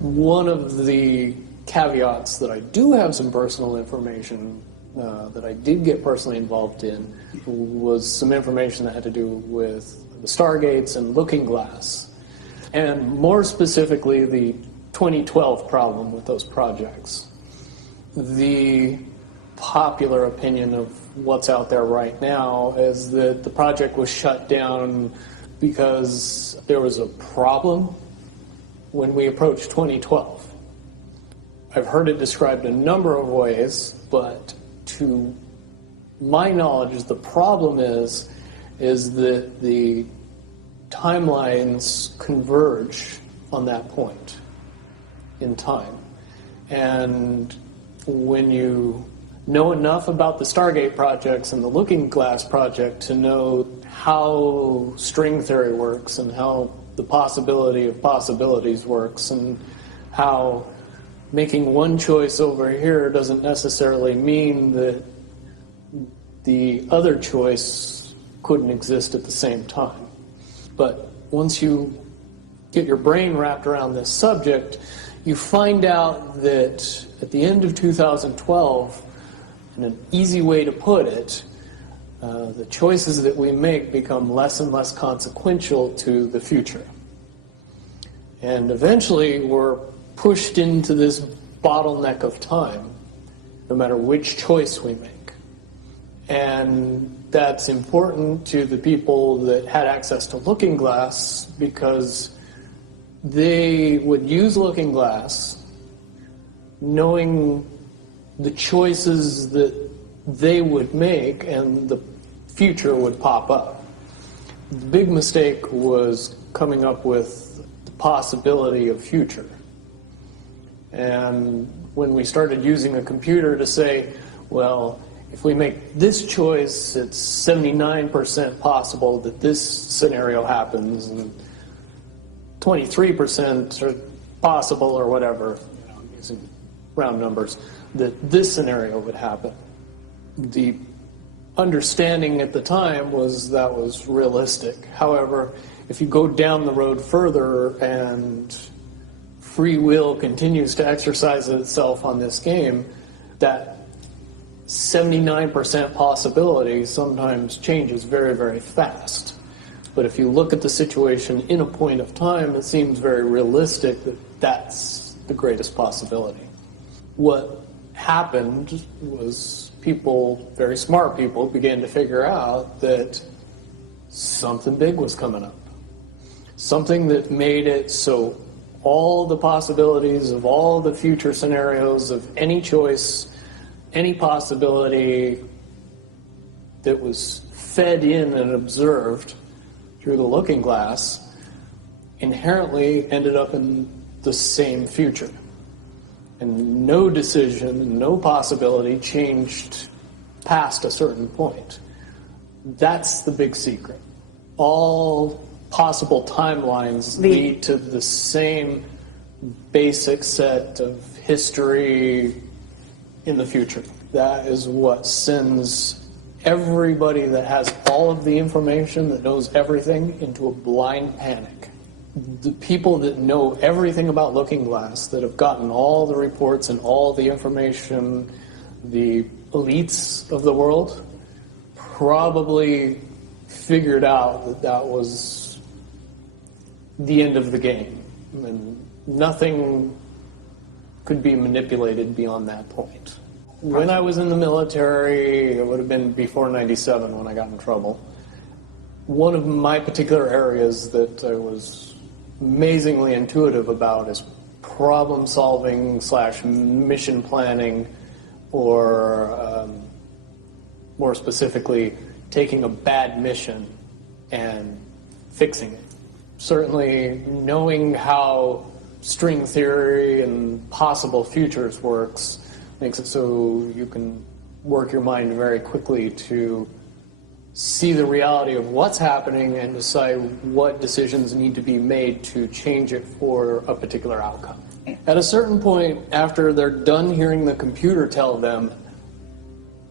One of the caveats that I do have some personal information that I did get personally involved in was some information that had to do with the Stargates and Looking Glass, and more specifically the 2012 problem with those projects. The popular opinion of what's out there right now is that the project was shut down because there was a problem when we approached 2012. I've heard it described a number of ways, but to my knowledge, the problem is that the timelines converge on that point in time. And when you know enough about the Stargate projects and the Looking Glass project to know how string theory works and how the possibility of possibilities works and how making one choice over here doesn't necessarily mean that the other choice couldn't exist at the same time. But once you get your brain wrapped around this subject, you find out that at the end of 2012, in an easy way to put it, the choices that we make become less and less consequential to the future. And eventually we're pushed into this bottleneck of time, no matter which choice we make. And that's important to the people that had access to Looking Glass because they would use Looking Glass knowing the choices that they would make and the future would pop up. The big mistake was coming up with the possibility of future. And when we started using a computer to say, well, if we make this choice, it's 79% possible that this scenario happens, and 23% are possible, or whatever, I'm using round numbers, that this scenario would happen. The understanding at the time was that was realistic. However, if you go down the road further and free will continues to exercise itself on this game, that 79% possibility sometimes changes very, very fast. But if you look at the situation in a point of time, it seems very realistic that that's the greatest possibility. What happened was people, very smart people, began to figure out that something big was coming up. Something that made it so all the possibilities of all the future scenarios of any choice, any possibility that was fed in and observed through the Looking Glass inherently ended up in the same future. And no decision, no possibility changed past a certain point. That's the big secret. All possible timelines lead to the same basic set of history in the future. That is what sends everybody that has all of the information, that knows everything, into a blind panic. The people that know everything about Looking Glass, that have gotten all the reports and all the information, the elites of the world, probably figured out that that was the end of the game. And nothing could be manipulated beyond that point. When I was in the military, it would have been before '97 when I got in trouble. One of my particular areas that I was amazingly intuitive about is problem solving / mission planning, or more specifically, taking a bad mission and fixing it. Certainly knowing how string theory and possible futures works makes it so you can work your mind very quickly to see the reality of what's happening and decide what decisions need to be made to change it for a particular outcome. At a certain point, after they're done hearing the computer tell them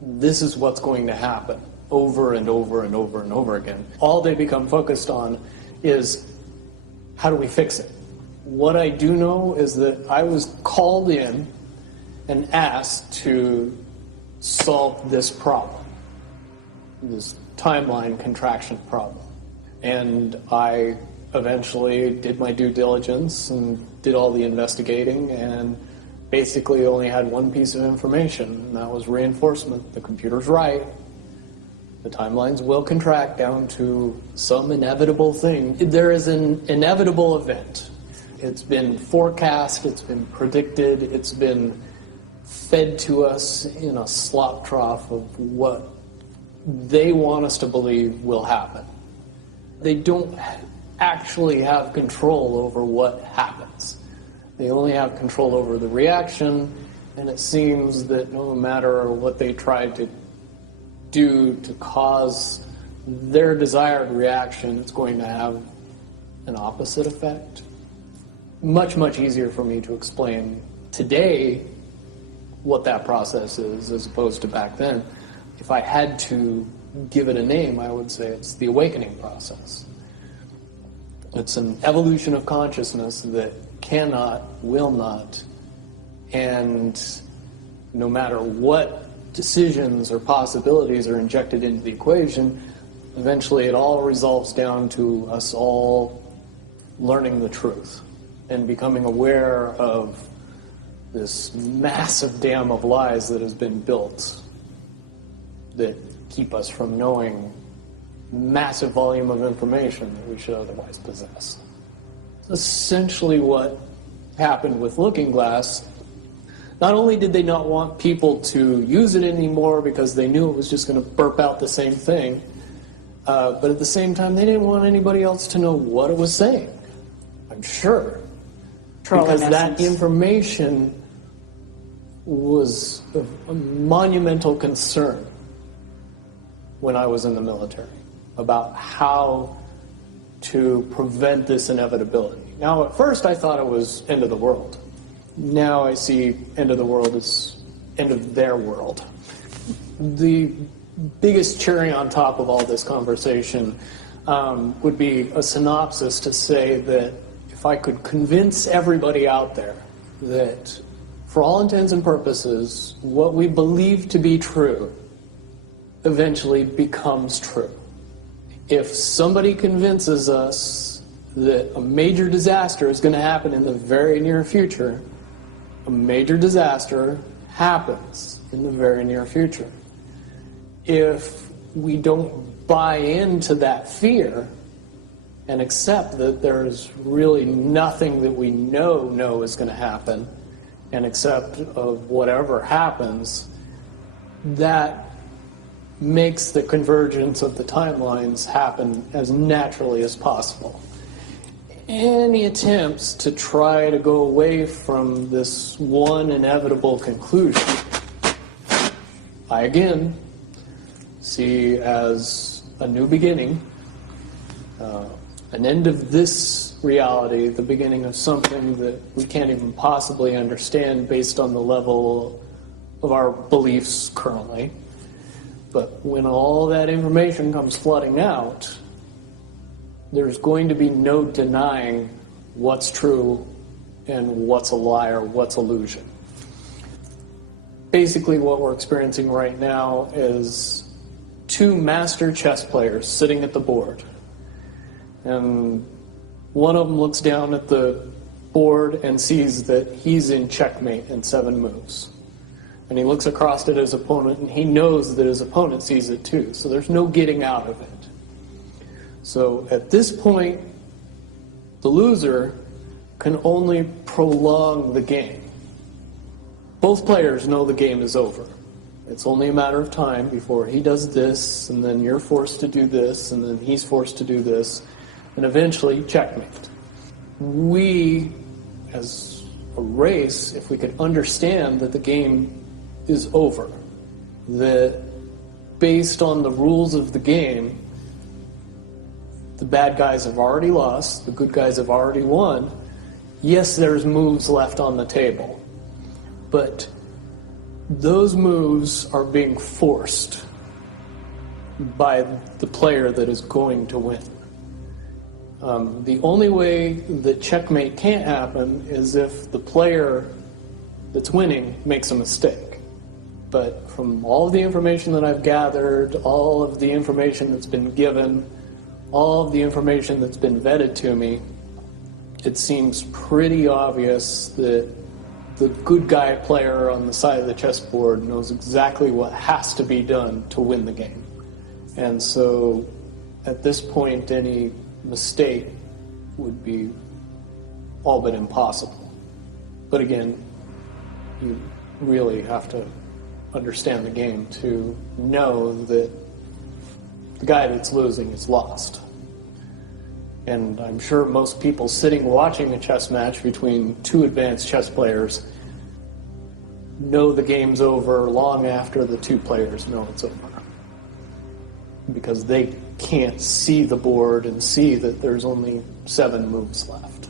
this is what's going to happen over and over and over and over again, all they become focused on is how do we fix it? What I do know is that I was called in and asked to solve this problem, this timeline contraction problem. And I eventually did my due diligence and did all the investigating and basically only had one piece of information, and that was reinforcement. The computer's right. The timelines will contract down to some inevitable thing. There is an inevitable event. It's been forecast, it's been predicted, it's been fed to us in a slop trough of what they want us to believe will happen. They don't actually have control over what happens. They only have control over the reaction, and it seems that no matter what they try to do to cause their desired reaction, it's going to have an opposite effect. Much, much easier for me to explain today what that process is as opposed to back then. If I had to give it a name, I would say it's the awakening process. It's an evolution of consciousness that cannot, will not, and no matter what decisions or possibilities are injected into the equation, eventually it all resolves down to us all learning the truth and becoming aware of this massive dam of lies that has been built that keep us from knowing massive volume of information that we should otherwise possess. Essentially what happened with Looking Glass, not only did they not want people to use it anymore because they knew it was just going to burp out the same thing, but at the same time they didn't want anybody else to know what it was saying, I'm sure. Because that information was a monumental concern when I was in the military about how to prevent this inevitability. Now, at first I thought it was end of the world. Now I see end of the world as end of their world. The biggest cherry on top of all this conversation would be a synopsis to say that if I could convince everybody out there that for all intents and purposes, what we believe to be true eventually becomes true. If somebody convinces us that a major disaster is going to happen in the very near future, a major disaster happens in the very near future. If we don't buy into that fear and accept that there's really nothing that we know is going to happen, and accept of whatever happens, that makes the convergence of the timelines happen as naturally as possible. Any attempts to try to go away from this one inevitable conclusion, I again see as a new beginning, an end of this reality, the beginning of something that we can't even possibly understand based on the level of our beliefs currently. But when all that information comes flooding out, there's going to be no denying what's true and what's a lie or what's illusion. Basically what we're experiencing right now is two master chess players sitting at the board. And one of them looks down at the board and sees that he's in checkmate in 7 moves. And he looks across at his opponent and he knows that his opponent sees it too. So there's no getting out of it. So at this point, the loser can only prolong the game. Both players know the game is over. It's only a matter of time before he does this, and then you're forced to do this, and then he's forced to do this, and eventually checkmate. We, as a race, if we could understand that the game is over, that based on the rules of the game, the bad guys have already lost, the good guys have already won. Yes, there's moves left on the table, but those moves are being forced by the player that is going to win. The only way that checkmate can't happen is if the player that's winning makes a mistake. But from all of the information that I've gathered, all of the information that's been given, all of the information that's been vetted to me, it seems pretty obvious that the good guy player on the side of the chessboard knows exactly what has to be done to win the game. And so at this point, any mistake would be all but impossible. But again, you really have to understand the game to know that the guy that's losing is lost. And I'm sure most people sitting watching a chess match between two advanced chess players know the game's over long after the two players know it's over. Because they can't see the board and see that there's only 7 moves left.